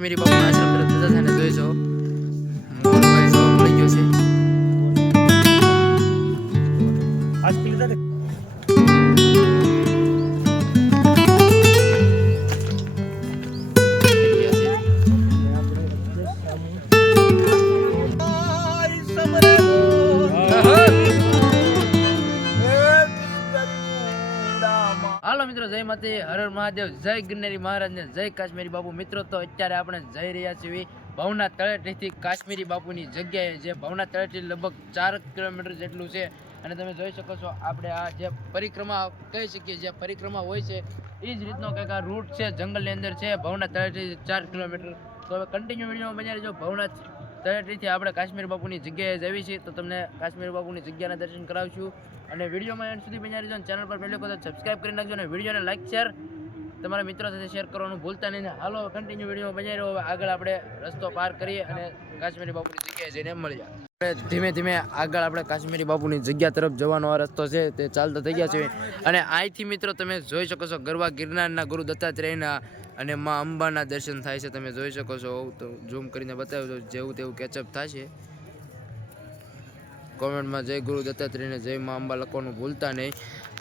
કાશ્મીરી બાપુના આશ્રમ તરફ જતા છો મોહનભાઈ જોવા મળી ગયો છે. જય માતી હર મહાદેવ, જય ગિરનારી મહારાજ ને જય કાશ્મીરી બાપુ. મિત્રો, તો અત્યારે આપણે જઈ રહ્યા છીએ ભવના તળેટીથી કાશ્મીરી બાપુની જગ્યાએ, જે ભવના તળેટી લગભગ ચાર કિલોમીટર જેટલું છે. અને તમે જોઈ શકો છો, આપણે આ જે પરિક્રમા કહી શકીએ, જે પરિક્રમા હોય છે એ જ રીતનો કંઈક આ રૂટ છે, જંગલની અંદર છે, ભવના તળેટી ચાર કિલોમીટર. તો હવે કન્ટિન્યુ વીડિયો બની રહેજો. ભવના તળેટીથી આપણે કાશ્મીર બાપુની જગ્યાએ જવી છીએ તો તમને કાશ્મીર બાપુની જગ્યાના દર્શન કરાવશું. અને વિડીયોમાં એન્ડ સુધી બન્યા રહેજો ચેનલ પર પહેલી વખત સબસ્ક્રાઈબ કરી નાખજો અને વિડીયોને લાઈક શેર તમારા મિત્રો સાથે શેર કરવાનું ભૂલતા નહીં. હાલો કન્ટિન્યુ વીડિયો બન્યા રહ્યો હવે આગળ આપણે રસ્તો પાર કરીએ અને કાશ્મીરી બાપુની જગ્યાએ જઈને મળીએ. આપણે ધીમે ધીમે આગળ આપણે કાશ્મીરી બાપુની જગ્યા તરફ જવાનો આ રસ્તો છે. તે ચાલતા થઈ ગયા છે. અને અહીંથી મિત્રો તમે જોઈ શકો છો ગરવા ગિરનારના ગુરુ દત્તાત્રેયના અને મા અંબાના દર્શન થાય છે, તમે જોઈ શકો છો. તો ઝૂમ કરીને બતાવ્યો જેવું તેવું કેચઅપ થશે કોમેન્ટમાં જય ગુરુ દત્તાત્રેયને જય મા અંબા લખવાનું ભૂલતા નહીં.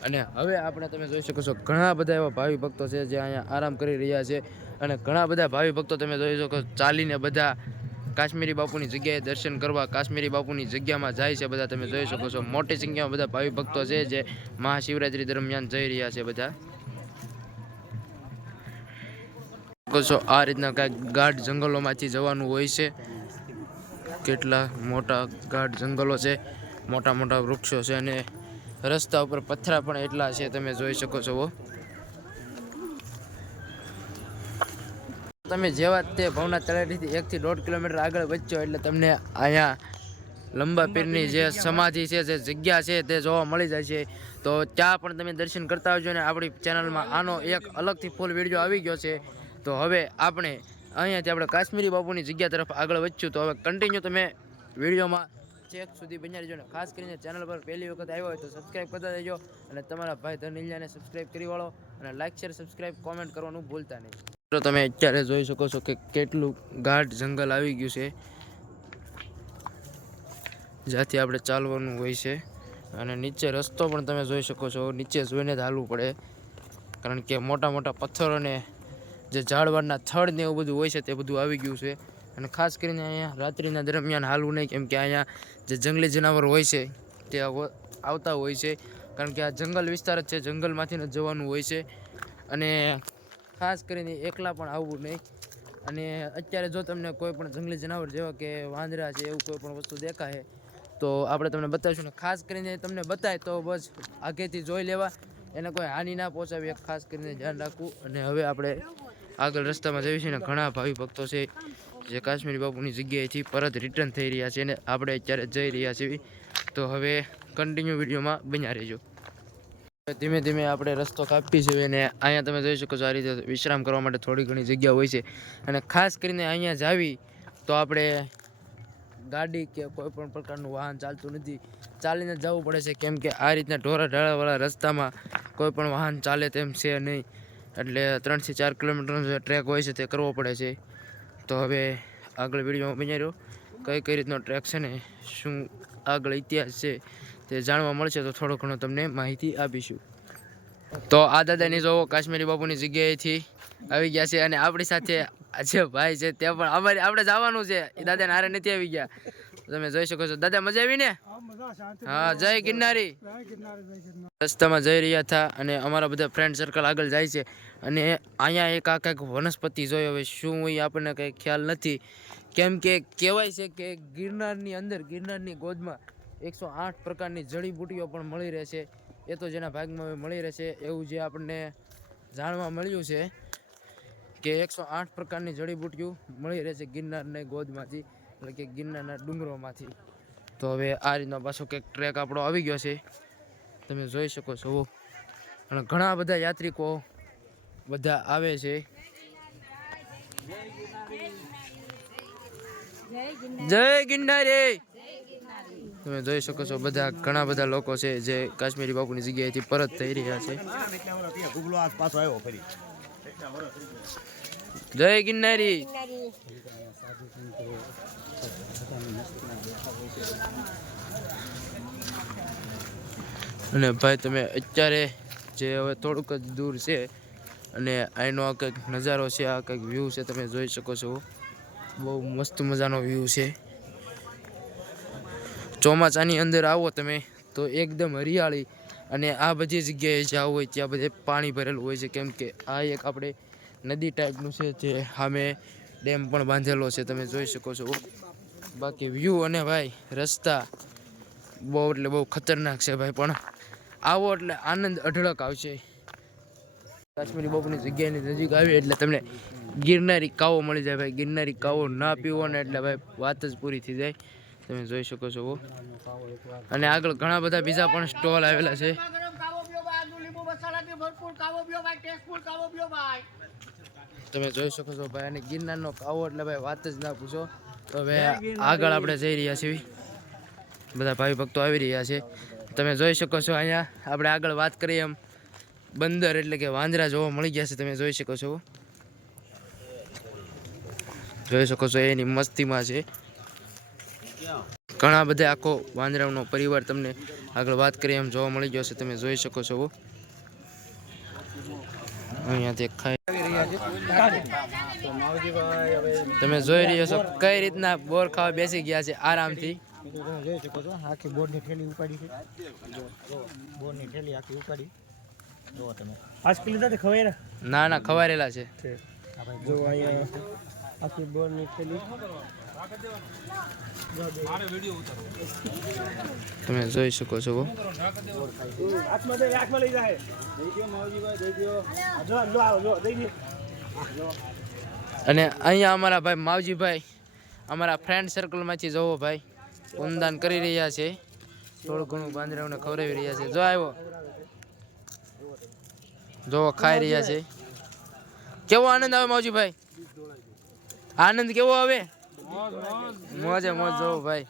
અને હવે આપણે, તમે જોઈ શકો છો, ઘણા બધા એવા ભાવિ ભક્તો છે જે અહીંયા આરામ કરી રહ્યા છે. અને ઘણા બધા ભાવિ ભક્તો તમે જોઈ શકો ચાલીને બધા કાશ્મીરી બાપુની જગ્યાએ દર્શન કરવા, કાશ્મીરી બાપુની જગ્યામાં જાય છે બધા. તમે જોઈ શકો છો, મોટી સંખ્યામાં બધા ભાવિ ભક્તો છે જે મહાશિવરાત્રી દરમિયાન જઈ રહ્યા છે બધા. શકો છો આ રીતના કાંઈક ગાઢ જંગલોમાંથી જવાનું હોય છે. કેટલા મોટા ગાઢ જંગલો છે, મોટા મોટા વૃક્ષો છે અને રસ્તા ઉપર પથરા પણ એટલા છે, તમે જોઈ શકો છો. તમે જેવા તે ભવના તળેટીથી એકથી દોઢ કિલોમીટર આગળ વધશો એટલે તમને અહીંયા લંબા પીરની જે સમાધિ છે, જે જગ્યા છે તે જોવા મળી જાય છે. તો ત્યાં પણ તમે દર્શન કરતા આવજો ને આપણી ચેનલમાં આનો એક અલગથી ફૂલ વીડિયો આવી ગયો છે. તો હવે આપણે અહીંયાથી આપણે કાશ્મીરી બાપુની જગ્યા તરફ આગળ વધ્યું તો હવે કન્ટિન્યુ તમે વિડીયોમાં ચેક સુધી બન્યા રહેજો ને ખાસ કરીને ચેનલ પર પહેલી વખત આવ્યો હોય તો સબસ્ક્રાઈબ કરતા રહેજો અને તમારા ભાઈ ધનિલિયાને સબસ્ક્રાઈબ કરી વાળો અને લાઇક શેર સબસ્ક્રાઈબ કોમેન્ટ કરવાનું ભૂલતા નહીં. મિત્રો તમે અત્યારે જોઈ શકો છો કે કેટલું ગાઢ જંગલ આવી ગયું છે. જ્યાંથી આપણે ચાલવાનું હોય છે અને નીચે રસ્તો પણ તમે જોઈ શકો છો. નીચે જોઈને જ હાલવું પડે. કારણ કે મોટા મોટા પથ્થરો ને જે ઝાડવાના થડ ને એવું બધું હોય છે તે બધું આવી ગયું છે. અને ખાસ કરીને અહીંયા રાત્રિના દરમિયાન હાલવું નહીં, કેમ કે અહીંયા જે જંગલી જનાવર હોય છે તે આવતા હોય છે. કારણ કે આ જંગલ વિસ્તાર જ છે, જંગલમાંથી જ જવાનું હોય છે. અને ખાસ કરીને એકલા પણ આવવું નહીં. અને અત્યારે જો તમને કોઈ પણ જંગલી જનાવર જેવા કે વાંદરા છે, એવું કોઈ પણ વસ્તુ દેખાય તો આપણે તમને બતાવીશું. ને ખાસ કરીને તમને બતાય તો બસ આગેથી જોઈ લેવા. એને કોઈ હાનિ ના પહોંચાવી ખાસ કરીને ધ્યાન રાખવું. અને હવે આપણે આગળ રસ્તામાં જઈએ છીએ ને ઘણા ભાવિ ભક્તો છે જે કાશ્મીરી બાપુની જગ્યાએથી પરત રિટર્ન થઈ રહ્યા છે અને આપણે અત્યારે જઈ રહ્યા છીએ. તો હવે કન્ટિન્યુ વિડીયોમાં બન્યા રહેજો. ધીમે ધીમે આપણે રસ્તો કાપી છે અને અહીંયા તમે જોઈ શકો છો આ રીતે વિશ્રામ કરવા માટે થોડી ઘણી જગ્યા હોય છે. અને ખાસ કરીને અહીંયા જાવી તો આપણે ગાડી કે કોઈ પણ પ્રકારનું વાહન ચાલતું નથી. ચાલીને જવું પડે છે કેમ કે આ રીતના ઢોરા ઢાળાવાળા રસ્તામાં કોઈ પણ વાહન ચાલે તેમ છે નહીં. એટલે ત્રણથી ચાર કિલોમીટરનો ટ્રેક હોય છે તે કરવો પડે છે. તો હવે આગળ વિડીયોમાં રહ્યો કઈ કઈ રીતનો ટ્રેક છે ને, શું આગળ ઇતિહાસ છે તે જાણવા મળશે તો થોડો ઘણો તમને માહિતી આપીશું. તો આ દાદાની જોવો, કાશ્મીરી બાપુની જગ્યાએથી આવી ગયા છે અને આપણી સાથે જે ભાઈ છે તે પણ અમારે, આપણે જવાનું છે. એ દાદાને હારે નથી આવી ગયા. તમે જોઈ શકો છો. દાદા મજા આવી ને હા જય ગિરનારી. રસ્તામાં જઈ રહ્યા હતા અને અમારા બધા ફ્રેન્ડ સર્કલ આગળ જાય છે. અને અહીંયા એક આ કંઈક વનસ્પતિ જોઈ હવે શું હોય આપણને કંઈ ખ્યાલ નથી. કેમ કે કહેવાય છે કે ગિરનારની અંદર ગિરનારની ગોદમાં એકસો આઠ પ્રકારની જડીબુટીઓ પણ મળી રહેશે એ તો જેના ભાગમાં હવે મળી રહેશે એવું જે આપણને જાણવા મળ્યું છે કે એકસો આઠ પ્રકારની જડીબુટીઓ મળી રહે છે ગિરનારની ગોદમાંથી. એટલે કે ગિરનારના ડુંગરોમાંથી. તો હવે આ રીતનો પાછો કંઈક ટ્રેક આપણો આવી ગયો છે. તમે જોઈ શકો છો. અને ઘણા બધા યાત્રિકો બધા આવે છે. જય ગિરનારી! તમે જોઈ શકો છો બધા, ઘણા બધા લોકો છે જે કાશ્મીરી બાપુની જગ્યાએથી પરત થઈ રહ્યા છે. જય ગિરનારી! અને ભાઈ, તમે અત્યારે જે હવે થોડુંક જ દૂર છે અને અહીંનો આ કંઈક નજારો છે, આ કંઈક વ્યૂ છે, તમે જોઈ શકો છો. બહુ મસ્ત મજાનો વ્યૂ છે. ચોમાસાની અંદર આવો તમે તો એકદમ હરિયાળી અને આ બધી જગ્યાએ જ્યાં હોય ત્યાં બધે પાણી ભરેલું હોય છે. કેમ કે આ એક આપણે નદી ટાઈપનું છે, જે સામે ડેમ પણ બાંધેલો છે, તમે જોઈ શકો છો. બાકી વ્યૂ અને ભાઈ, રસ્તા બહુ એટલે બહુ ખતરનાક છે ભાઈ, પણ આવો એટલે આનંદ અઢળક આવશે. કાશ્મીરી બાપુની જગ્યાની નજીક આવી એટલે તમને ગિરનારી કાવો મળી જાય ભાઈ. ગિરનારી કાવો ના પીવો ને એટલે ભાઈ વાત જ પૂરી થઈ જાય. તમે જોઈ શકો છો અને આગળ ઘણા બધા બીજા પણ સ્ટોલ આવેલા છે. તમે જોઈ શકો છો ભાઈ, અને ગિરનારનો કાવો એટલે ભાઈ વાત જ ના પૂછો. તો હવે આગળ આપણે જઈ રહ્યા છીએ. બધા ભાઈ ભક્તો આવી રહ્યા છે. તમે જોઈ શકો છો અહીંયા આપણે આગળ વાત કરીએ એમ. બંદર એટલે કે વાંદરા જોવા મળી ગયા છે. તમે જોઈ શકો છો. જોઈ શકો છો એની મસ્તીમાં છે. ઘણા બધા આખો વાંદરાનો પરિવાર તમને આગળ વાત કરીએ એમ જોવા મળી ગયો છે. તમે જોઈ શકો છો. અહીંયા ખાઈ તમે જોઈ રહ્યા છો કઈ રીતના બોર ખાવા બેસી ગયા છે આરામથી? તમે જોઈ શકો છો આખી બોર્ડની થેલી ઉપાડી છે. જો જો થેલી આખી ઉપાડી. જુઓ તમે. પાંચ કિલો સાથે ખવાય ના ના ખવારેલા છે. જો અહીંયા આખી બોર્ડની થેલી. તમે જોઈ શકો છો હાથમાં લઈ જાય જય જો જો જો અને અહીંયા અમારા ભાઈ માવજીભાઈ, અમારા ફ્રેન્ડ સર્કલમાંથી જોવો ભાઈ ઉમદાન કરી રહ્યા છે. થોડું ઘણું બાંદરાઓને ખવડાવી રહ્યા છે. જો આવ્યો જોવો ખાઈ રહ્યા છે. કેવો આનંદ આવે માવજીભાઈ? આનંદ કેવો આવે? મોજે મોજ જોવો ભાઈ.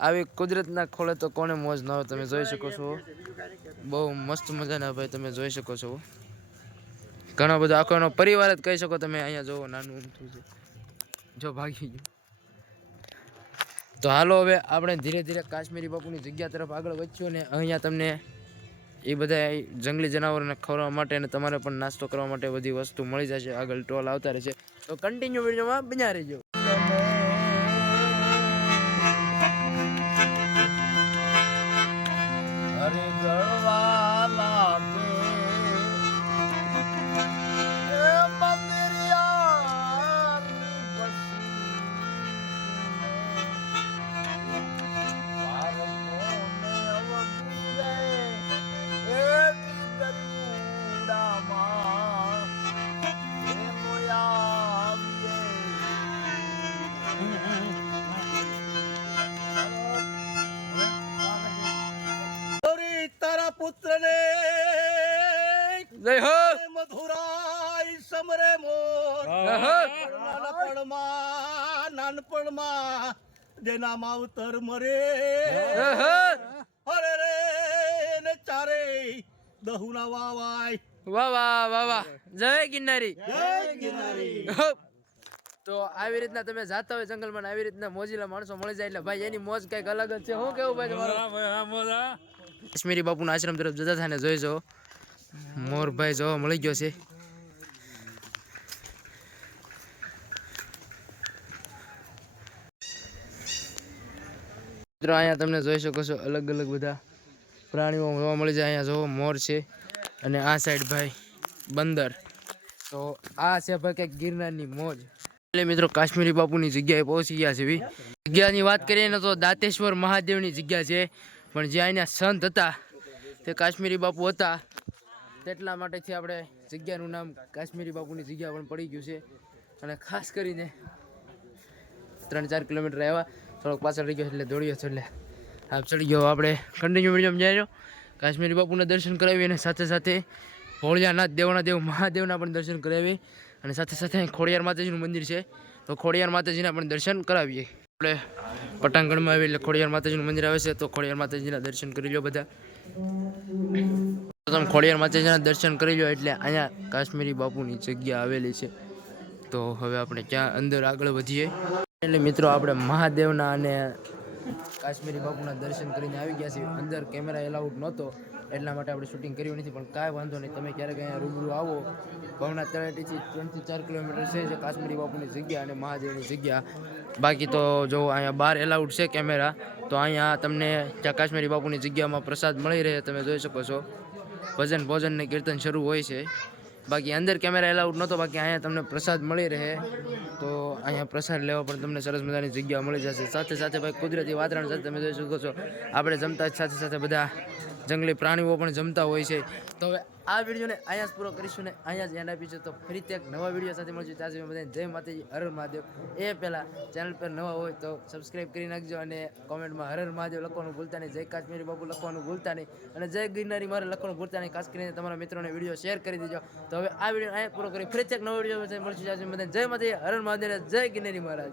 આવી કુદરતના ખોળે તો કોને મોજ ન આવે, તમે જોઈ શકો છો. બહુ મસ્ત મજાના ભાઈ, તમે જોઈ શકો છો. ઘણો બધો આખો એનો પરિવાર જ કહી શકો તમે અહીંયા જોવો, નાનું ઊંધું છે. જો ભાગી ગયું. તો હાલો હવે આપણે ધીરે ધીરે કાશ્મીરી બાપુની જગ્યા તરફ આગળ વધ્યો ને અહીંયા તમને એ બધા જંગલી જનાવરોને ખવડાવવા માટે અને તમારે પણ નાસ્તો કરવા માટે બધી વસ્તુ મળી જશે. આગળ ટોલ આવતા રહેશે. તો કન્ટિન્યુ વિડીયોમાં બન્યા રહેજો. નાનપણમાં જેના માવતર મરે. અરે રે ને ચારે દહુના વાવાય. વાહ વાહ વાહ વાહ. જય ગિરનારી. જય ગિરનારી. તો આવી રીતના તમે જાતા હોય જંગલમાં ને આવી રીતના મોજીલા માણસો મળી જાય એટલે ભાઈ એની મોજ કંઈક અલગ જ છે. શું કેવું ભાઈ તમારું? કાશ્મીરી બાપુના આશ્રમ તરફ જતા થાય ને જોઈજો મોરભાઈ જોવા મળી ગયો છે. મિત્રો, અહીંયા તમને જોઈ શકો છો અલગ અલગ બધા પ્રાણીઓ જોવા મળી જાય. અહીંયા જોવો, મોર છે અને આ સાઈડ ભાઈ બંદર. તો આ છે ભાઈ કંઈક ગિરનારની મોજ. એટલે મિત્રો, કાશ્મીરી બાપુની જગ્યાએ પહોંચી ગયા છે. જગ્યાની વાત કરીએ તો દાંતેશ્વર મહાદેવની જગ્યા છે. પણ જ્યાં અહીંના સંત હતા, તે કાશ્મીરી બાપુ હતા. તેટલા માટેથી આપણે જગ્યાનું નામ કાશ્મીરી બાપુની જગ્યા પણ પડી ગયું છે. અને ખાસ કરીને ત્રણ ચાર કિલોમીટર આવ્યા. થોડોક પાછળ રહી ગયો એટલે દોડ્યો છે એટલે આપ ચડી ગયો. આપણે કન્ટિન્યુ મીડિયમ રહ્યો. કાશ્મીરી બાપુના દર્શન કરાવી અને સાથે સાથે ભોળિયાનાથ દેવના દેવ મહાદેવના પણ દર્શન કરાવીએ અને સાથે સાથે ખોડિયાર માતાજીનું મંદિર છે. તો ખોડિયાર માતાજીના પણ દર્શન કરાવીએ. આપણે પટાંગણમાં આવી એટલે ખોડિયાર માતાજીનું મંદિર આવે છે. તો ખોડિયાર માતાજીના દર્શન કરી લો બધા. તમે ખોડિયાર માતાજીના દર્શન કરી લો એટલે અહીંયા કાશ્મીરી બાપુની જગ્યા આવેલી છે. તો હવે આપણે ક્યાં અંદર આગળ વધીએ. એટલે મિત્રો આપણે મહાદેવના અને કાશ્મીરી બાપુના દર્શન કરીને આવી ગયા છીએ. અંદર કેમેરા એલાઉડ નહોતો, એટલા માટે આપણે શૂટિંગ કર્યું નથી. પણ કાંઈ વાંધો નહીં, તમે ક્યારેક અહીંયા રૂબરૂ આવો. ભવનાથ તળેટીથી ત્રણથી ચાર કિલોમીટર છે જે કાશ્મીરી બાપુની જગ્યા અને મહાદેવની જગ્યા. બાકી તો જો અહીંયા બહાર એલાઉડ છે કેમેરા તો અહીંયા તમને ત્યાં કાશ્મીરી બાપુની જગ્યામાં પ્રસાદ મળી રહે, તમે જોઈ શકો છો. ભજન ભોજન ને કીર્તન શરૂ હોય છે. બાકી અંદર કેમેરા એલાઉડ નહોતો, બાકી અહીંયા તમને પ્રસાદ મળી રહે. તો અહીંયા પ્રસાદ લેવા પણ તમને સરસ મજાની જગ્યા મળી જશે. સાથે સાથે ભાઈ કુદરતી વાતાવરણ સાથે તમે જોઈ શકો છો. આપણે જમતા સાથે સાથે બધા જંગલી પ્રાણીઓ પણ જમતા હોય છે. તો હવે આ વિડીયોને અહીંયા જ પૂરો કરીશું ને અહીંયા જ એન્ડ આપીશું તો ફરી એક નવા વીડિયો સાથે મળશું. ત્યાં સુધી બધાને જય માતાજી, હર મહાદેવ. એ પહેલાં ચેનલ પર નવા હોય તો સબસ્ક્રાઈબ કરી નાખજો અને કોમેન્ટમાં હર મહાદેવ લખવાનું ભૂલતા નહીં. જય કાશ્મીરી બાપુ લખવાનું ભૂલતા નહીં. અને જય ગિરનારી મારે લખવાનું ભૂલતા નહીં. ખાસ કરીને તમારા મિત્રોને વીડિયો શેર કરી દેજો. તો હવે આ વીડિયો અહીંયા પૂરો કરી. ફરી એક નવો વીડિયો મળશું. ત્યાં સુધી બધાને જય માતાજી, હર મહાદેવ જય ગિરનારી મહારાજ.